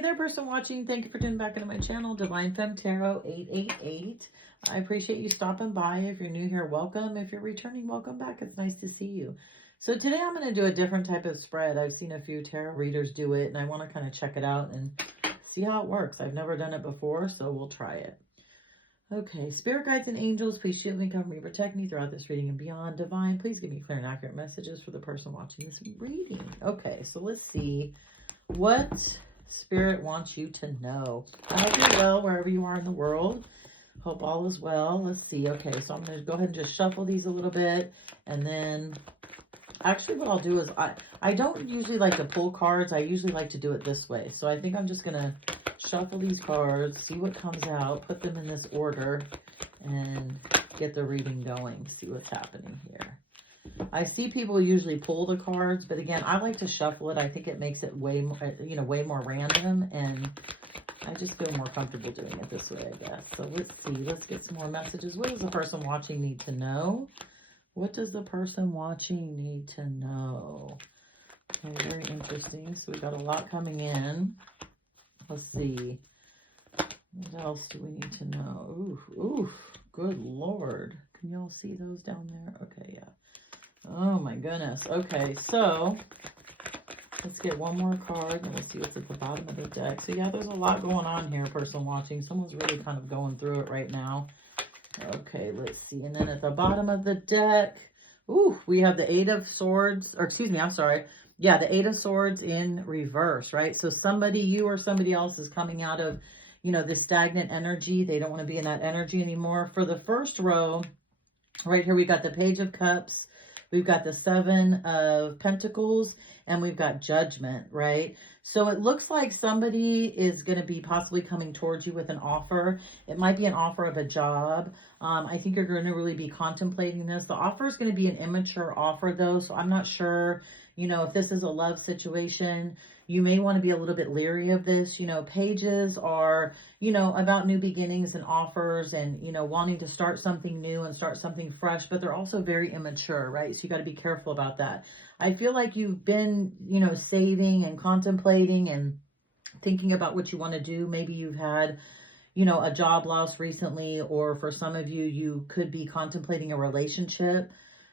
Hey there, person watching. Thank you for tuning back into my channel, Divine Femme Tarot 888. I appreciate you stopping by. If you're new here, welcome. If you're returning, welcome back. It's nice to see you. So today I'm going to do a different type of spread. I've seen a few tarot readers do it, and I want to kind of check it out and see how it works. I've never done it before, so we'll try it. Okay, spirit guides and angels, please shield me, cover me, protect me throughout this reading and beyond. Divine, please give me clear and accurate messages for the person watching this reading. Okay, so let's see what Spirit wants you to know. I hope you're well wherever you are in the world. Hope all is well. Let's see. Okay, so I'm going to go ahead and just shuffle these a little bit. And then, actually what I'll do is, I don't usually like to pull cards. I usually like to do it this way. So I think I'm just going to shuffle these cards, see what comes out, put them in this order, and get the reading going. See what's happening here. I see people usually pull the cards, but again, I like to shuffle it. I think it makes it way more, way more random, and I just feel more comfortable doing it this way, I guess. So let's see. Let's get some more messages. What does the person watching need to know? What does the person watching need to know? Okay, very interesting. So we got a lot coming in. Let's see. What else do we need to know? Ooh, good Lord. Can y'all see those down there? Okay, yeah. Oh my goodness. Okay, so let's get one more card and we'll see what's at the bottom of the deck. So yeah, there's a lot going on here, person watching. Someone's really kind of going through it right now. Okay, let's see. And then at the bottom of the deck, we have the Eight of Swords, or excuse me, I'm sorry. Yeah, the Eight of Swords in reverse, right? So somebody, you or somebody else is coming out of, this stagnant energy. They don't want to be in that energy anymore. For the first row, right here, we got the Page of Cups. We've got the Seven of Pentacles, and we've got Judgment, right? So it looks like somebody is going to be possibly coming towards you with an offer. It might be an offer of a job. I think you're going to really be contemplating this. The offer is going to be an immature offer, though, so I'm not sure, if this is a love situation. You may want to be a little bit leery of this. Pages are, about new beginnings and offers and, wanting to start something new and start something fresh, but they're also very immature, right? So you got to be careful about that. I feel like you've been, saving and contemplating and thinking about what you want to do. Maybe you've had, a job loss recently, or for some of you, you could be contemplating a relationship.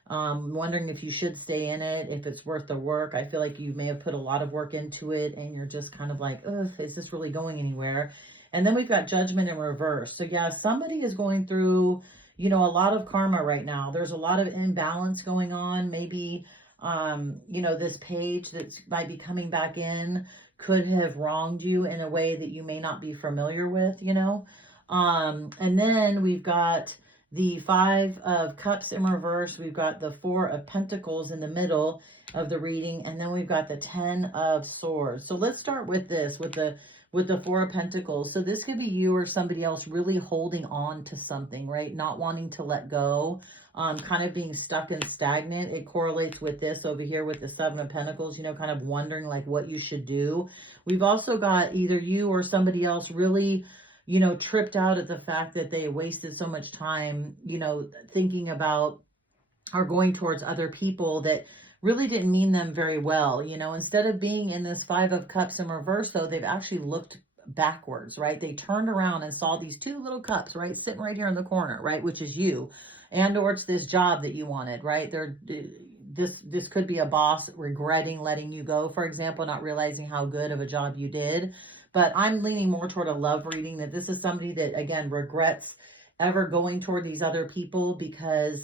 Wondering if you should stay in it, if it's worth the work. I feel like you may have put a lot of work into it and you're just kind of like, ugh, is this really going anywhere? And then we've got Judgment in reverse. So yeah, somebody is going through, a lot of karma right now. There's a lot of imbalance going on. Maybe, this page that might be coming back in could have wronged you in a way that you may not be familiar with, and then we've got the Five of Cups in reverse. We've got the Four of Pentacles in the middle of the reading, and then we've got the Ten of Swords. So let's start with this, with the Four of Pentacles. So this could be you or somebody else really holding on to something, right? Not wanting to let go, kind of being stuck and stagnant. It correlates with this over here with the Seven of Pentacles, kind of wondering like what you should do. We've also got either you or somebody else really, tripped out at the fact that they wasted so much time, thinking about or going towards other people that really didn't mean them very well. Instead of being in this Five of Cups in reverse, though, they've actually looked backwards, right? They turned around and saw these two little cups, right? Sitting right here in the corner, right? Which is you. And or it's this job that you wanted, right? This could be a boss regretting letting you go, for example, not realizing how good of a job you did. But I'm leaning more toward a love reading, that this is somebody that, again, regrets ever going toward these other people because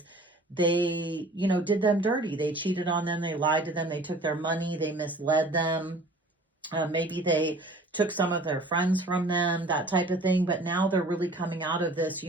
they, did them dirty. They cheated on them. They lied to them. They took their money. They misled them. Maybe they took some of their friends from them, that type of thing. But now they're really coming out of this,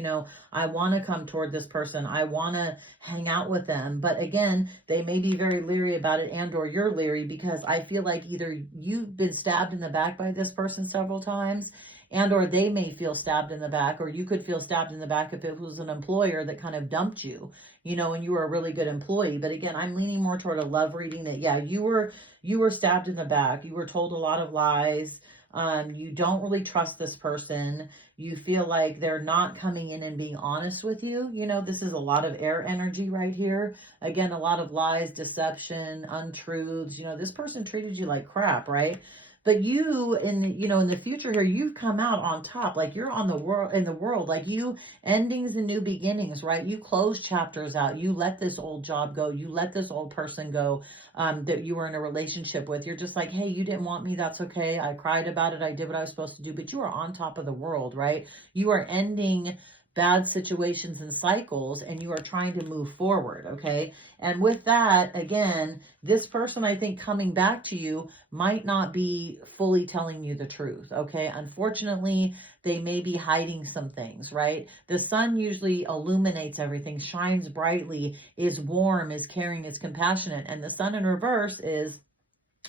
I want to come toward this person. I want to hang out with them. But again, they may be very leery about it, and or you're leery, because I feel like either you've been stabbed in the back by this person several times, and or they may feel stabbed in the back, or you could feel stabbed in the back if it was an employer that kind of dumped you, and you were a really good employee. But again, I'm leaning more toward a love reading that, yeah, you were stabbed in the back. You were told a lot of lies. You don't really trust this person. You feel like they're not coming in and being honest with you. This is a lot of air energy right here. Again, a lot of lies, deception, untruths. This person treated you like crap, right? but you in the future here, you've come out on top. Like you're on the world in the world, like you endings and new beginnings, right? You close chapters out. You let this old job go. You let this old person go that you were in a relationship with. You're just like, hey, you didn't want me. That's okay. I cried about it. I did what I was supposed to do, but you are on top of the world, right? You are ending bad situations and cycles, and you are trying to move forward, okay? And with that, again, this person, I think, coming back to you might not be fully telling you the truth, okay? Unfortunately, they may be hiding some things, right? The sun usually illuminates everything, shines brightly, is warm, is caring, is compassionate, and the sun in reverse is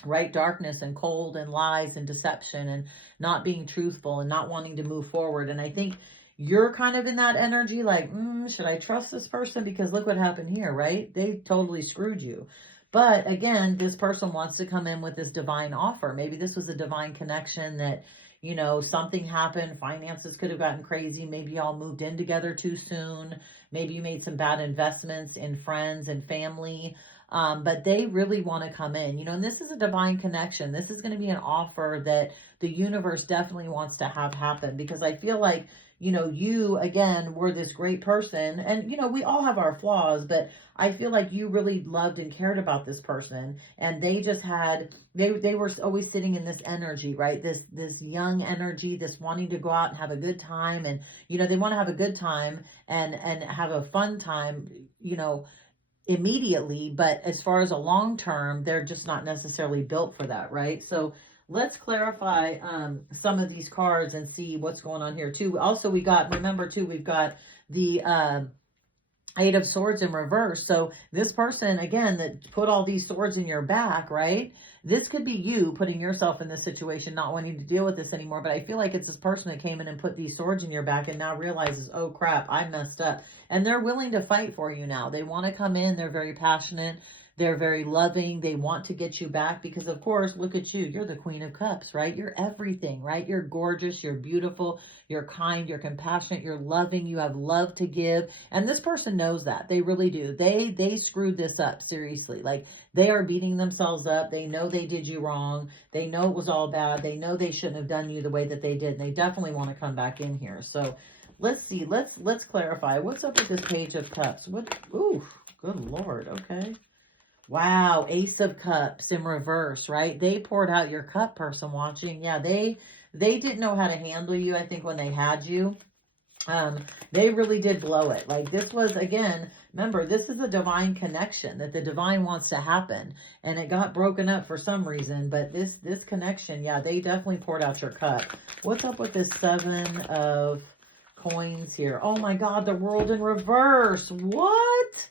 right, darkness and cold and lies and deception and not being truthful and not wanting to move forward. And I think you're kind of in that energy like, should I trust this person? Because look what happened here, right? They totally screwed you. But again, this person wants to come in with this divine offer. Maybe this was a divine connection that, something happened. Finances could have gotten crazy. Maybe y'all moved in together too soon. Maybe you made some bad investments in friends and family. But they really want to come in, and this is a divine connection. This is going to be an offer that the universe definitely wants to have happen, because I feel like, you, again, were this great person, and, we all have our flaws, but I feel like you really loved and cared about this person, and they just they were always sitting in this energy, right? This young energy, this wanting to go out and have a good time. And, they want to have a good time and have a fun time, immediately, but as far as a long term, they're just not necessarily built for that, right? So let's clarify some of these cards and see what's going on here too. Also, we've got the Eight of Swords in reverse. So this person, again, that put all these swords in your back, right? This could be you putting yourself in this situation, not wanting to deal with this anymore. But I feel like it's this person that came in and put these swords in your back and now realizes, oh crap, I messed up. And they're willing to fight for you now. They want to come in. They're very passionate. They're very loving. They want to get you back because, of course, look at you. You're the Queen of Cups, right? You're everything, right? You're gorgeous. You're beautiful. You're kind. You're compassionate. You're loving. You have love to give. And this person knows that. They really do. They screwed this up, seriously. Like, they are beating themselves up. They know they did you wrong. They know it was all bad. They know they shouldn't have done you the way that they did. And they definitely want to come back in here. So let's see. Let's clarify. What's up with this Page of Cups? Ooh, good Lord. Okay. Wow, Ace of Cups in reverse, right? They poured out your cup, person watching. Yeah, they didn't know how to handle you, I think, when they had you. They really did blow it. Like, this was, again, remember, this is a divine connection that the divine wants to happen. And it got broken up for some reason. But this connection, yeah, they definitely poured out your cup. What's up with this Seven of Coins here? Oh, my God, the World in reverse. What?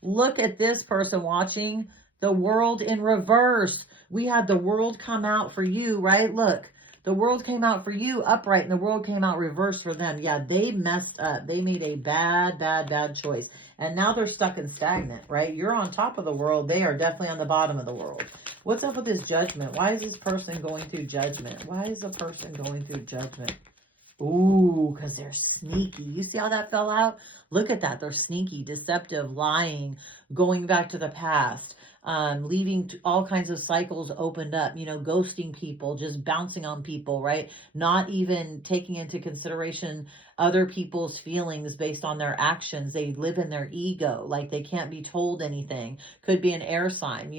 Look at this person watching, the World in reverse. We had the World come out for you, right? Look, the World came out for you upright and the World came out reverse for them. Yeah, they messed up. They made a bad choice. And now they're stuck and stagnant, right? You're on top of the world. They are definitely on the bottom of the world. What's up with this Judgment? Why is this person going through Judgment? Why is the person going through Judgment? Ooh, because they're sneaky. You see how that fell out? Look at that. They're sneaky, deceptive, lying, going back to the past, leaving all kinds of cycles opened up, ghosting people, just bouncing on people, right? Not even taking into consideration other people's feelings based on their actions. They live in their ego, like they can't be told anything. Could be an air sign,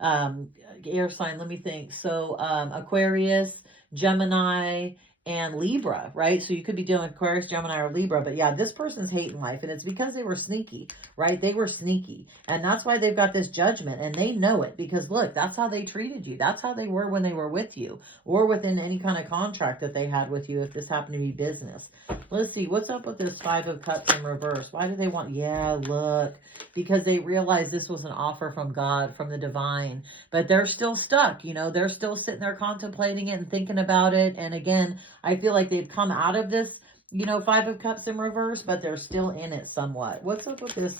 air sign, let me think. So Aquarius, Gemini, and Libra, right? So you could be dealing with Aquarius, Gemini, or Libra. But yeah, this person's hating life. And it's because they were sneaky, right? They were sneaky. And that's why they've got this Judgment. And they know it because, look, that's how they treated you. That's how they were when they were with you or within any kind of contract that they had with you if this happened to be business. Let's see. What's up with this Five of Cups in reverse? Why do they want... Yeah, look. Because they realized this was an offer from God, from the divine. But they're still stuck, They're still sitting there contemplating it and thinking about it. And again, I feel like they've come out of this you know, Five of Cups in reverse, but they're still in it somewhat. What's up with this,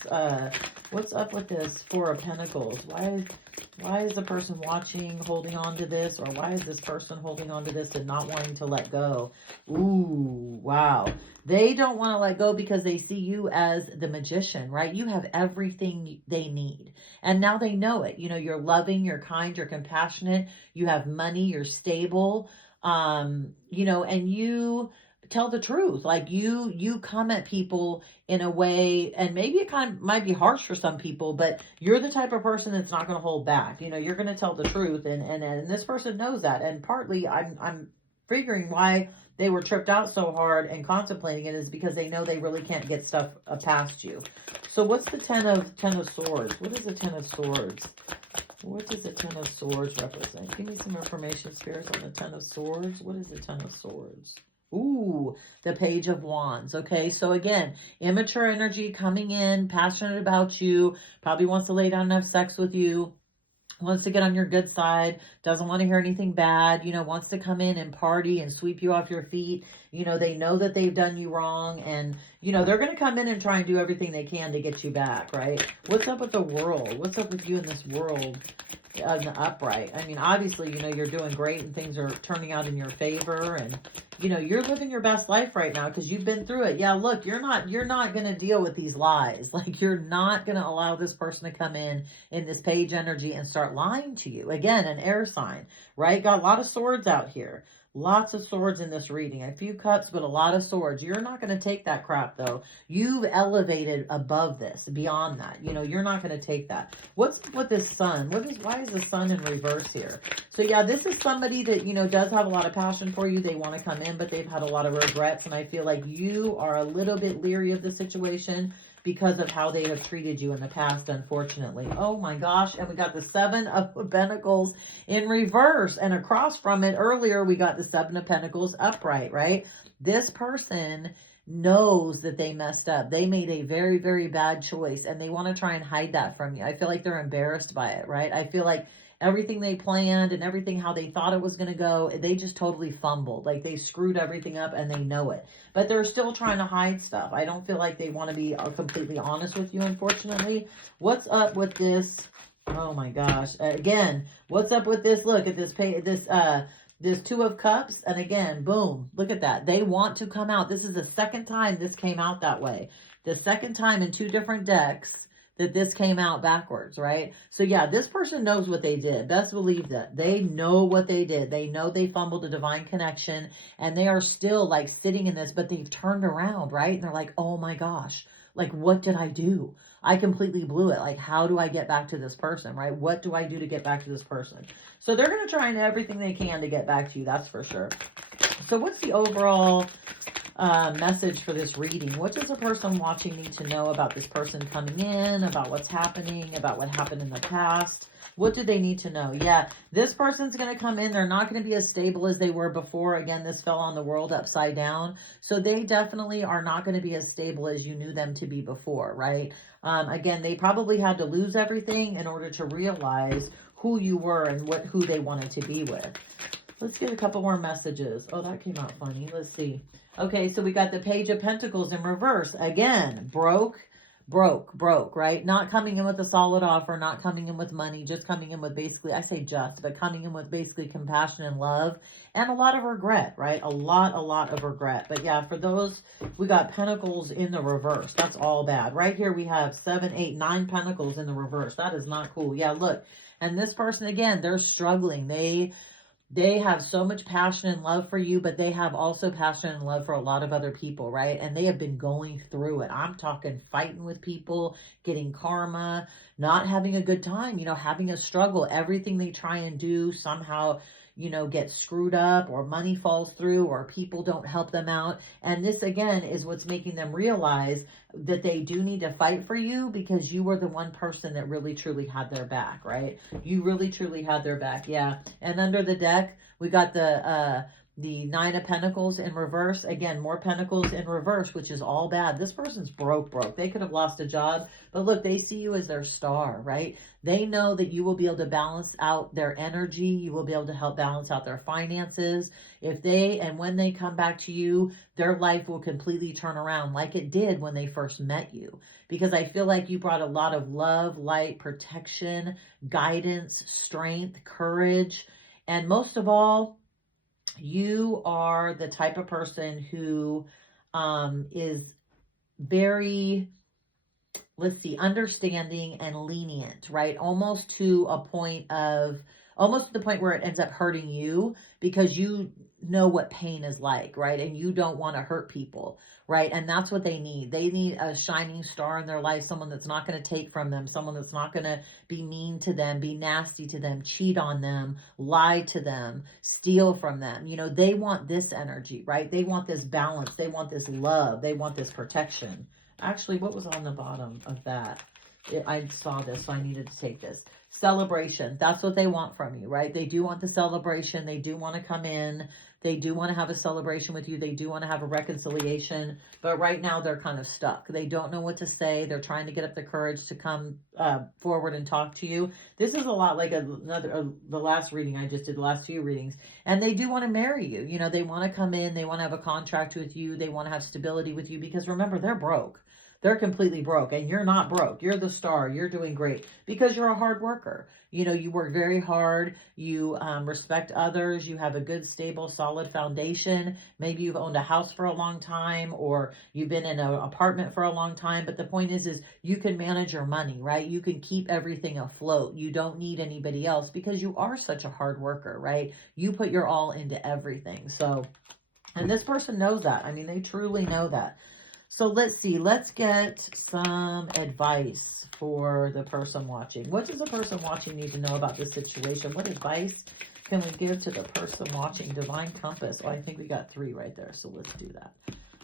what's up with this Four of Pentacles? Why is the person watching holding on to this, or why is this person holding on to this and not wanting to let go? Ooh, wow. They don't want to let go because they see you as the magician, right? You have everything they need. And now they know it. You know, you're loving, you're kind, you're compassionate, you have money, you're stable, you know, and you tell the truth. Like you come at people in a way, and maybe it kind of might be harsh for some people, but you're the type of person that's not going to hold back. You know, you're going to tell the truth, and this person knows that. And partly I'm figuring why they were tripped out so hard and contemplating it is because they know they really can't get stuff past you. So what's the Ten of Swords? What is the Ten of Swords? What does the Ten of Swords represent? Give me some information, spirits, on the Ten of Swords. What is the Ten of Swords? Ooh, the Page of Wands. Okay, so again, immature energy coming in, passionate about you, probably wants to lay down and have sex with you, wants to get on your good side, doesn't want to hear anything bad, you know, wants to come in and party and sweep you off your feet. You know, they know that they've done you wrong, and, you know, they're going to come in and try and do everything they can to get you back, right? What's up with the world? What's up with you in this world? The upright. I mean, obviously, you know, you're doing great and things are turning out in your favor, and you know, you're living your best life right now because you've been through it. Yeah, look, you're not going to deal with these lies. Like, you're not going to allow this person to come in this Page energy and start lying to you. Again, an air sign, right? Got a lot of swords out here. Lots of swords in this reading. A few cups, but a lot of swords. You're not going to take that crap, though. You've elevated above this, beyond that. You know, you're not going to take that. What's with this Sun? Why is the Sun in reverse here? So, yeah, this is somebody that, you know, does have a lot of passion for you. They want to come in, but they've had a lot of regrets. And I feel like you are a little bit leery of the situation because of how they have treated you in the past, unfortunately. Oh my gosh. And we got the Seven of Pentacles in reverse. And across from it earlier, we got the Seven of Pentacles upright, right? This person knows that they messed up. They made a very, very bad choice, and they want to try and hide that from you. I feel like they're embarrassed by it, right? I feel like everything they planned and everything how they thought it was going to go, they just totally fumbled. Like, they screwed everything up and they know it. But they're still trying to hide stuff. I don't feel like they want to be completely honest with you, unfortunately. What's up with this? Oh my gosh. Again, what's up with this? Look at this Two of Cups, and again, boom, look at that. They want to come out. This is the second time this came out that way. The second time in two different decks that this came out backwards, right? So yeah, this person knows what they did. Best believe that. They know what they did. They know they fumbled a divine connection, and they are still like sitting in this, but they've turned around, right? And they're like, oh my gosh, like, what did I do? I completely blew it. Like, how do I get back to this person, right? What do I do to get back to this person? So they're going to try and everything they can to get back to you. That's for sure. So what's the overall message for this reading? What does a person watching need to know about this person coming in, about what's happening, about what happened in the past? What do they need to know? Yeah, this person's going to come in. They're not going to be as stable as they were before. Again, this fell on the world upside down. So they definitely are not going to be as stable as you knew them to be before, right? Again, they probably had to lose everything in order to realize who you were and who they wanted to be with. Let's get a couple more messages. Oh, that came out funny. Let's see. Okay, so we got the Page of Pentacles in reverse. Again, broke, right? Not coming in with a solid offer, not coming in with money, just coming in with basically, I say just, but coming in with basically compassion and love and a lot of regret, right? A lot of regret. But yeah, for those, we got Pentacles in the reverse. That's all bad. Right here we have 7, 8, 9 Pentacles in the reverse. That is not cool. Yeah, look. And this person, again, they're struggling. They have so much passion and love for you, but they have also passion and love for a lot of other people, right? And they have been going through it. I'm talking fighting with people, getting karma, not having a good time, you know, having a struggle. Everything they try and do somehow, you know, gets screwed up, or money falls through, or people don't help them out. And this, again, is what's making them realize that they do need to fight for you, because you were the one person that really truly had their back, right? You really truly had their back. Yeah. And under the deck, we got the the Nine of Pentacles in reverse. Again, more Pentacles in reverse, which is all bad. This person's broke. They could have lost a job, but look, they see you as their star, right? They know that you will be able to balance out their energy. You will be able to help balance out their finances. When they come back to you, their life will completely turn around like it did when they first met you. Because I feel like you brought a lot of love, light, protection, guidance, strength, courage, and most of all, you are the type of person who is very, let's see, understanding and lenient, right? Almost to the point where it ends up hurting you because you know what pain is like, right? And you don't want to hurt people, right? And that's what they need. They need a shining star in their life, someone that's not going to take from them, someone that's not going to be mean to them, be nasty to them, cheat on them, lie to them, steal from them. You know, they want this energy, right? They want this balance. They want this love. They want this protection. Actually, what was on the bottom of that? I saw this, so I needed to take this. Celebration. That's what they want from you, right? They do want the celebration. They do want to come in. They do want to have a celebration with you. They do want to have a reconciliation. But right now, they're kind of stuck. They don't know what to say. They're trying to get up the courage to come forward and talk to you. This is a lot like the last reading I just did, the last few readings. And they do want to marry you. You know, they want to come in. They want to have a contract with you. They want to have stability with you because remember, they're broke. They're completely broke and you're not broke. You're the star. You're doing great because you're a hard worker. You know, you work very hard. You respect others. You have a good, stable, solid foundation. Maybe you've owned a house for a long time or you've been in an apartment for a long time. But the point is you can manage your money, right? You can keep everything afloat. You don't need anybody else because you are such a hard worker, right? You put your all into everything. So, and this person knows that. I mean, they truly know that. So let's see, let's get some advice for the person watching. What does the person watching need to know about this situation? What advice can we give to the person watching? Divine Compass. Oh, I think we got 3 right there. So let's do that.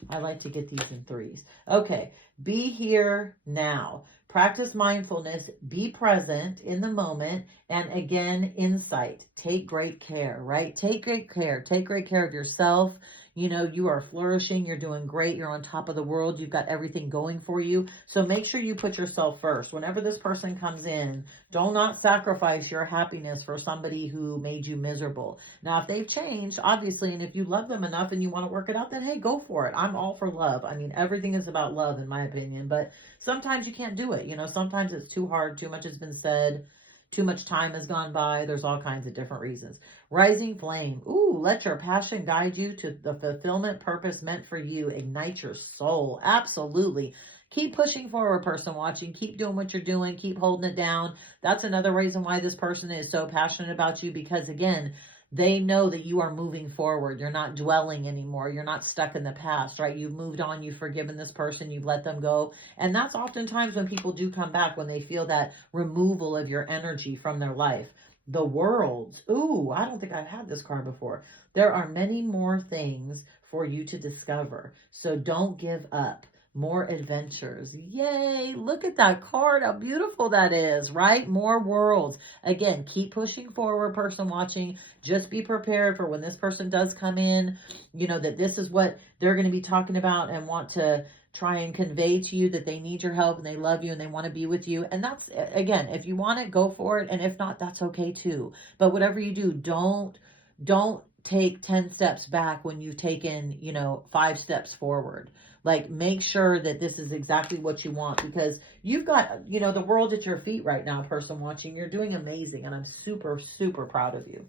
I like to get these in 3s. Okay, be here now. Practice mindfulness. Be present in the moment. And again, insight. Take great care, right? Take great care. Take great care of yourself. You know, you are flourishing. You're doing great. You're on top of the world. You've got everything going for you. So make sure you put yourself first. Whenever this person comes in, do not sacrifice your happiness for somebody who made you miserable. Now, if they've changed, obviously, and if you love them enough and you want to work it out, then hey, go for it. I'm all for love. I mean, everything is about love, in my opinion. But sometimes you can't do it. You know, sometimes it's too hard. Too much has been said. Too much time has gone by. There's all kinds of different reasons. Rising flame. Ooh, let your passion guide you to the fulfillment purpose meant for you. Ignite your soul. Absolutely. Keep pushing forward, person watching. Keep doing what you're doing. Keep holding it down. That's another reason why this person is so passionate about you because, again, they know that you are moving forward. You're not dwelling anymore. You're not stuck in the past, right? You've moved on. You've forgiven this person. You've let them go. And that's oftentimes when people do come back, when they feel that removal of your energy from their life. The World. Ooh, I don't think I've had this card before. There are many more things for you to discover. So don't give up. More adventures. Yay. Look at that card. How beautiful that is, right? More worlds. Again, keep pushing forward, person watching. Just be prepared for when this person does come in, you know, that this is what they're going to be talking about and want to try and convey to you that they need your help and they love you and they want to be with you. And that's, again, if you want it, go for it. And if not, that's okay too. But whatever you do, don't take 10 steps back when you've taken, you know, 5 steps forward. Like, make sure that this is exactly what you want because you've got, you know, the world at your feet right now, person watching. You're doing amazing. And I'm super, super proud of you.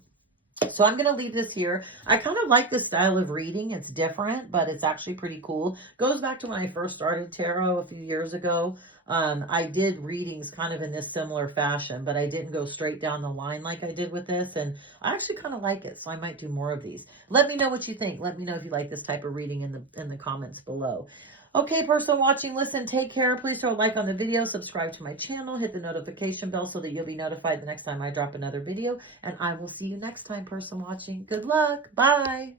So I'm going to leave this here. I kind of like this style of reading. It's different, but it's actually pretty cool. Goes back to when I first started tarot a few years ago. I did readings kind of in this similar fashion, but I didn't go straight down the line like I did with this. And I actually kind of like it, so I might do more of these. Let me know what you think. Let me know if you like this type of reading in the comments below. Okay, person watching, listen, take care. Please throw a like on the video, subscribe to my channel, hit the notification bell so that you'll be notified the next time I drop another video. And I will see you next time, person watching. Good luck. Bye.